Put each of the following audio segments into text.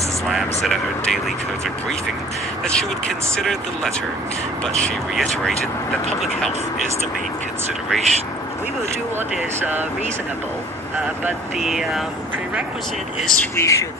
Mrs. Lam said at her daily COVID briefing that she would consider the letter, but she reiterated that public health is the main consideration. We will do what is reasonable, but the prerequisite is we should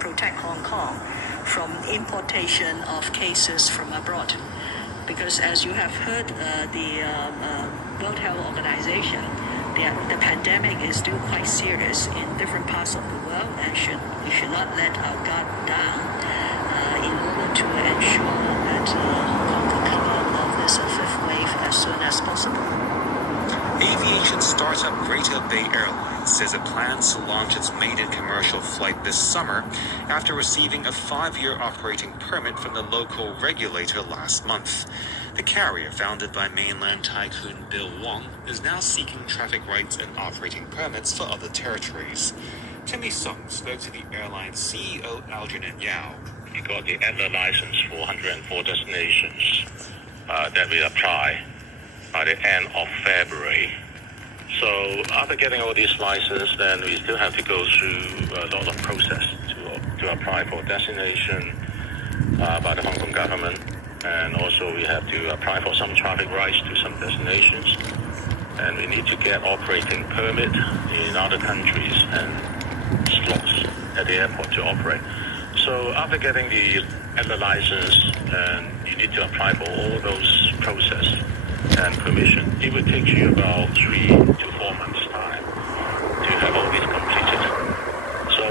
protect Hong Kong from importation of cases from abroad. Because as you have heard, the World Health Organization, the pandemic is still quite serious in different parts of the world, and we should not let our guard down in order to ensure that Hong Kong can come out of this fifth wave as soon as possible. Aviation startup Greater Bay Airlines says it plans to launch its maiden commercial flight this summer after receiving a 5-year operating permit from the local regulator last month. The carrier, founded by mainland tycoon Bill Wong, is now seeking traffic rights and operating permits for other territories. Timmy Sung spoke to the airline's CEO Algernon Yao. We got the airline license for 104 destinations that we apply by the end of February. So after getting all these licenses, then we still have to go through a lot of process to apply for destination by the Hong Kong government. And also we have to apply for some traffic rights to some destinations. And we need to get operating permit in other countries and slots at the airport to operate. So after getting the airline license, and you need to apply for all those process and permission. It would take you about 3 to 4 months' time to have all this completed. So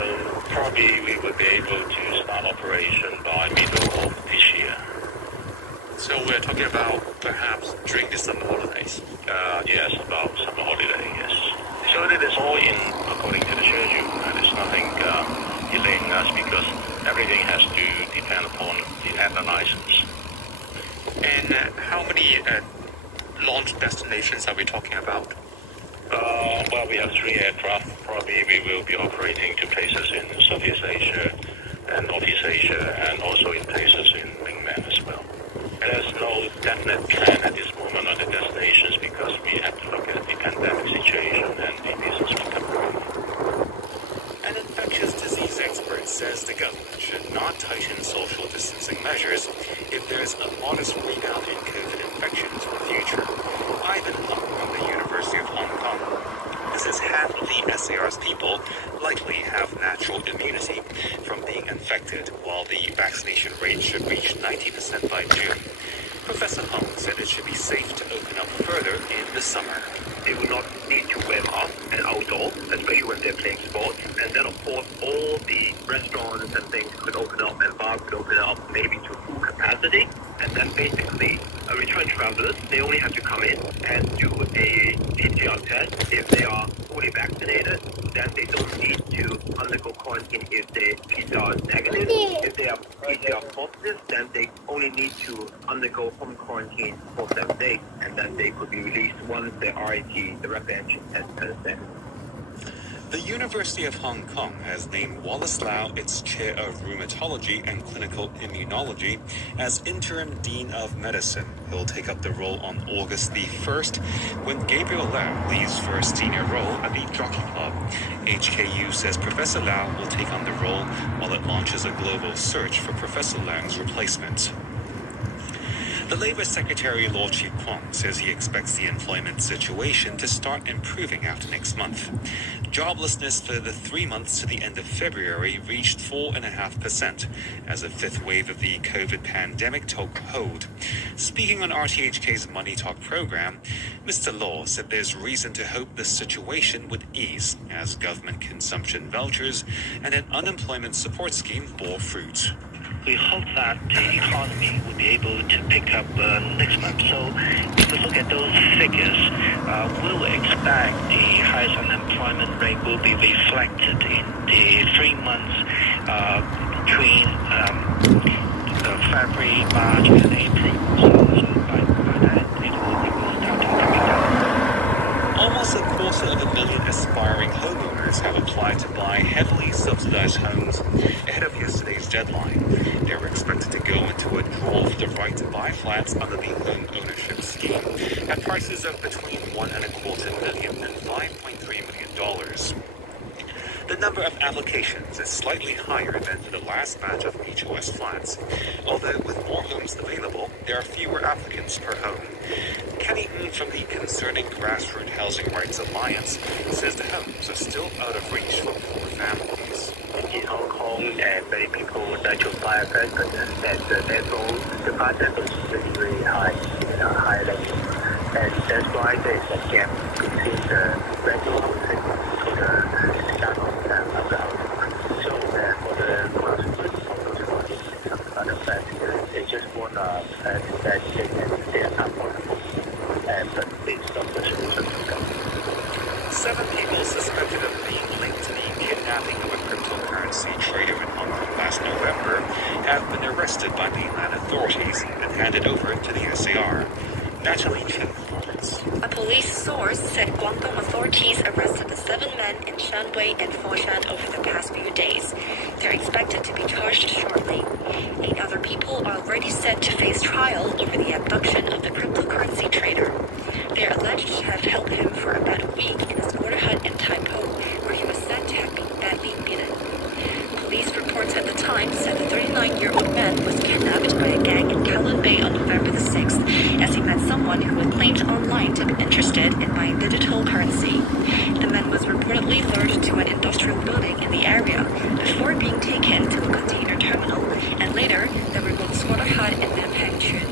probably we would be able to start operation by middle of this year. So we're talking about perhaps during the summer holidays? Yes, about summer holiday, yes. So it is all in according to the schedule, and there's nothing delaying us because everything has to depend upon the airline license. And how many launch destinations are we talking about? Well, we have 3 aircraft. Probably we will be operating to places in Southeast Asia and Northeast Asia, and also in places in Mainland as well. There's no definite plan at this moment on the destinations because we have to look at the pandemic situation and the business recovery. An infectious disease expert says the government should not tighten social distancing measures if there's a modest rebound in COVID infections in the future. Ivan Hung from the University of Hong Kong. This is half of the SAR's people likely have natural immunity from being infected, while the vaccination rate should reach 90% by June. Professor Hung said it should be safe to open up further in the summer. They will not need to wear masks and outdoor, especially when they're playing sports. And then, of course, all the restaurants and things could open up, and bars could open up maybe to full capacity. And then basically, return travelers, they only have to come in and do a PCR test. If they are fully vaccinated, then they don't need to undergo quarantine if the PCR is negative. If they are PCR positive, then they only need to undergo home quarantine for 7 days, and then they could be released once the RAT, the rapid antigen test, has been. The University of Hong Kong has named Wallace Lau its Chair of Rheumatology and Clinical Immunology as Interim Dean of Medicine. He'll take up the role on August the 1st when Gabriel Lau leaves for a senior role at the Jockey Club. HKU says Professor Lau will take on the role while it launches a global search for Professor Lau's replacement. The Labour Secretary Law Chi Kwong says he expects the employment situation to start improving after next month. Joblessness for the 3 months to the end of February reached 4.5% as a fifth wave of the COVID pandemic took hold. Speaking on RTHK's Money Talk program, Mr. Law said there's reason to hope the situation would ease as government consumption vouchers and an unemployment support scheme bore fruit. We hope that the economy will be able to pick up next month. So if we look at those figures, we will expect the highest unemployment rate will be reflected in the 3 months between February, March, and April. So by then it will be starting coming down. Almost 250,000 aspiring homeowners have applied to buy heavily subsidized homes ahead of yesterday's deadline. They were expected to go into a draw for the right to buy flats under the home ownership scheme at prices of between $1.25 million and $5.3 million. The number of applications is slightly higher than for the last batch of HOS flats, although with more homes available, there are fewer applicants per home. Kenny Ng from the Concerning Grassroots Housing Rights Alliance says the homes are still out of reach for poor families. In Hong Kong, many people natural fire hazard, and therefore the fire level is really high, high level. And that's why there's a gap between the rental housing to the standard of the housing. So for the grassroots of those other flats, they just want a flat that they are affordable, but it's not the solution to them. 7 people suspected of being linked to the kidnapping of a cryptocurrency trader in Hong Kong last November have been arrested by mainland authorities and handed over to the SAR. Natalie Chen reports. A police source said Guangdong authorities arrested the 7 men in Shanwei and Foshan over the past few days. They're expected to be charged shortly. 8 other people are already set to face trial over the abduction of the cryptocurrency trader. They are alleged to have held him for about a week in his quarter hut in Tai Po, where he was said to have been badly beaten. Police reports at the time said the 39-year-old man was kidnapped by a gang in Kowloon Bay on November the 6th as he met someone who had claimed online to be interested in buying digital currency. The man was reportedly lured to an industrial building in the area before being taken to a container terminal and later the remote squatter hut in Nam Hang Chuen.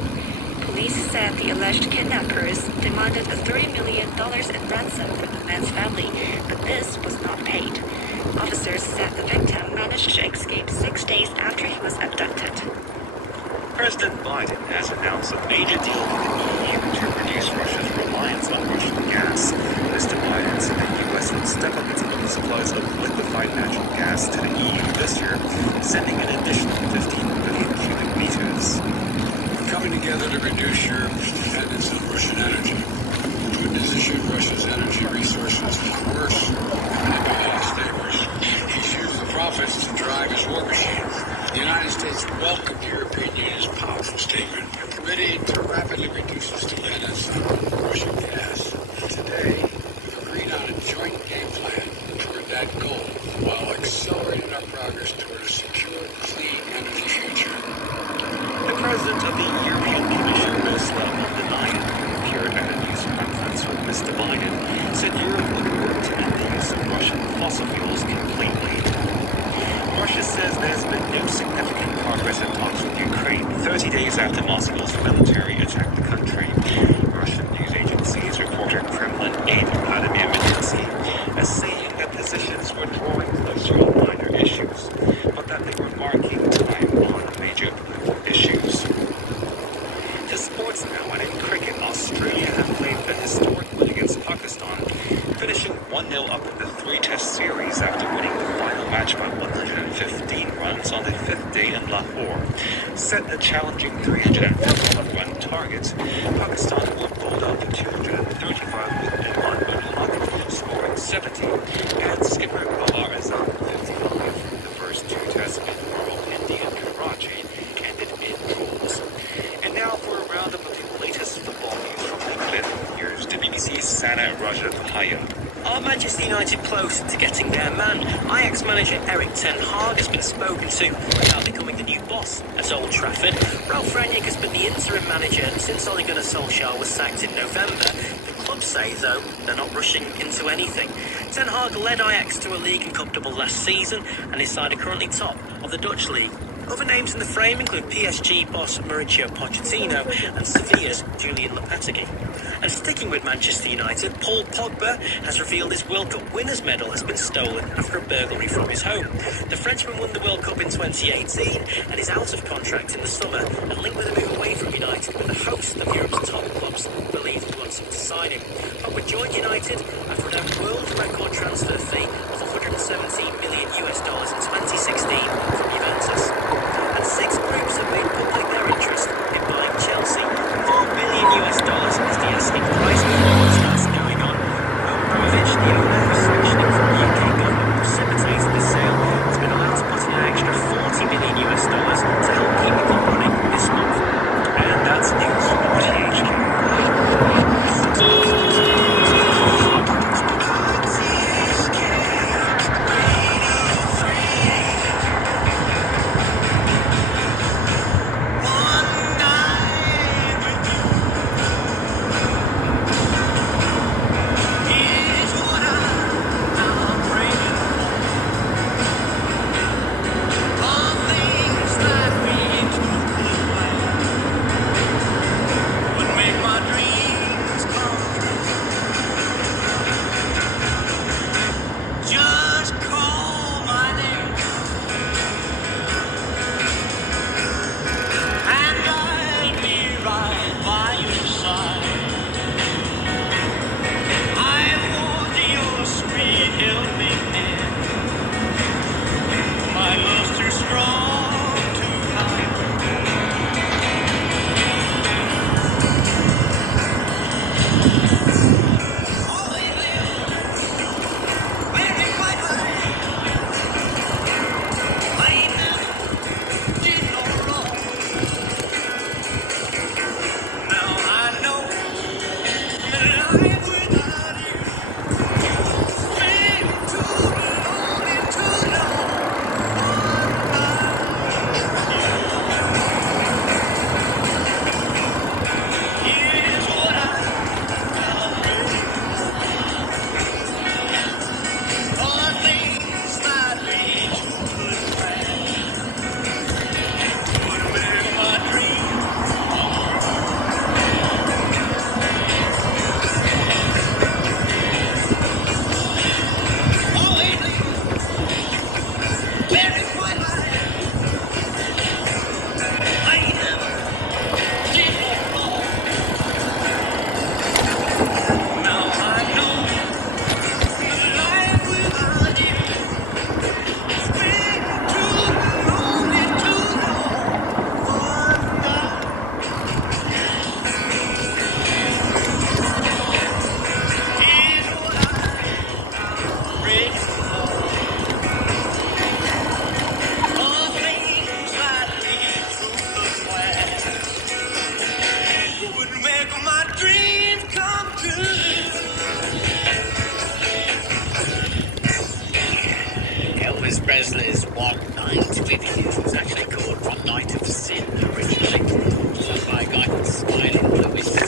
Police said the alleged kidnappers demanded $30 million in ransom from the man's family, but this was not paid. Officers said the victim managed to escape 6 days after he was abducted. President Biden has announced a major deal with the EU to reduce Russia's reliance on Russian gas. Mr. Biden said the U.S. would step up its own supplies of liquefied natural gas to the EU this year, sending an additional 15 billion cubic meters. Coming together to reduce Europe's dependence on Russian energy. Putin has issued Russia's energy resources to coerce and manipulate its neighbors. He's used the profits to drive his war machine. The United States welcomed the European Union's powerful statement committing to rapidly reduce its dependence on Russian gas. Today, we've agreed on a joint game plan toward that goal while accelerating our progress toward a secure, clean energy future. The president of the European Commission, Ursula von der Leyen, appeared at a news conference with Mr. Biden, said Europe would work to end the use of Russian fossil fuels completely. Russia says there's been no significant progress in talks with Ukraine 30 days after Moscow's military attacked the country. Russian news agencies reported Kremlin aide Vladimir Medinsky as saying that positions were drawing closer on minor issues, but that they were marking time on major political issues. To sports now, and in cricket, Australia have played a historic win against Pakistan, finishing 1-0 up in the 3-test series after winning the final match by 115 runs on the 5th day in Lahore. Set a challenging 351-run target, Pakistan were bowled out for 235 with Imran Haq scoring 70, and skipper Babar Azam 55. The first 2 tests in Rawalpindi and Karachi ended in draws. And now for a roundup of the latest football news from England, here's the BBC's Sana Rajapaksa. Are Manchester United close to getting their man? Ajax manager Erik ten Hag has been spoken to about becoming the new boss at Old Trafford. Ralf Rangnick has been the interim manager since Ole Gunnar Solskjaer was sacked in November. The club say, though, they're not rushing into anything. Ten Hag led Ajax to a League and Cup double last season, and his side are currently top of the Dutch League. Other names in the frame include PSG boss Mauricio Pochettino and Sevilla's Julian Lopetegui. And sticking with Manchester United, Paul Pogba has revealed his World Cup winners' medal has been stolen after a burglary from his home. The Frenchman won the World Cup in 2018 and is out of contract in the summer and linked with a move away from United with a host of Europe's top clubs believed wanting to sign him. Pogba joined United after a world record transfer fee of $117 million in 2016 from Juventus. And 6 groups have made public their interest in buying Chelsea. $4 billion is the asking price. What's that's going on? Abramovich, the owner who's sanctioning from the UK government, precipitated the sale. Has been allowed to put in an extra $40 million to help keep the club running this month. And that's news from RTHK. night with you. It was actually called One Night of Sin originally, by a guy called Smiling Louis.